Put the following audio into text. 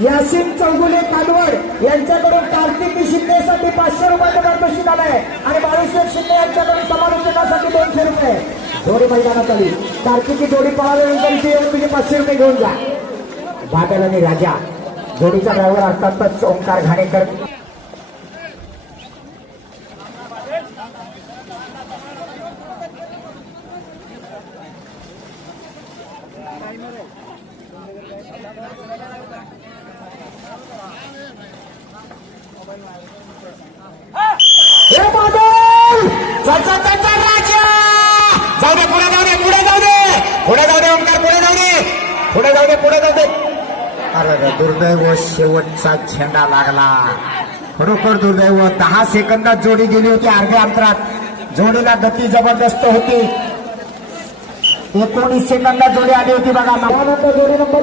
यासिन चौगुले कालवड यांच्याकडून कार्तिकी शिंदेसाठी 500 रुपयाचं पारितोषिक आलंय आणि बाळूशेठ शिंदे यांच्याकडून समालोचनासाठी 200 रुपये. जोडी मैदानात आली. कार्तिकी जोडी पळाल्यानंतर इथे येऊन तुम्ही 500 रुपये घेऊन जा. बादल आणि राजा जोडीचा ड्रायव्हर अर्थातच ओंकार घाणेकर. हे बादल चल राजा जाऊ दे पुढे जाऊ दे पुढे जाऊ दे पुढे जाऊ दे ओंकार पुढे जाऊ दे पुढे जाऊ दे पुढे जाऊ दे. अरे दुर्दैव शेवटचा झेंडा लागला. खरोखर दुर्दैव. 10 सेकंदात जोडी गेली होती. अर्ध्या अंतरात जोडीला गती जबरदस्त होती. 19 सेकंदात जोडी आली होती बघा. जोडी नंबर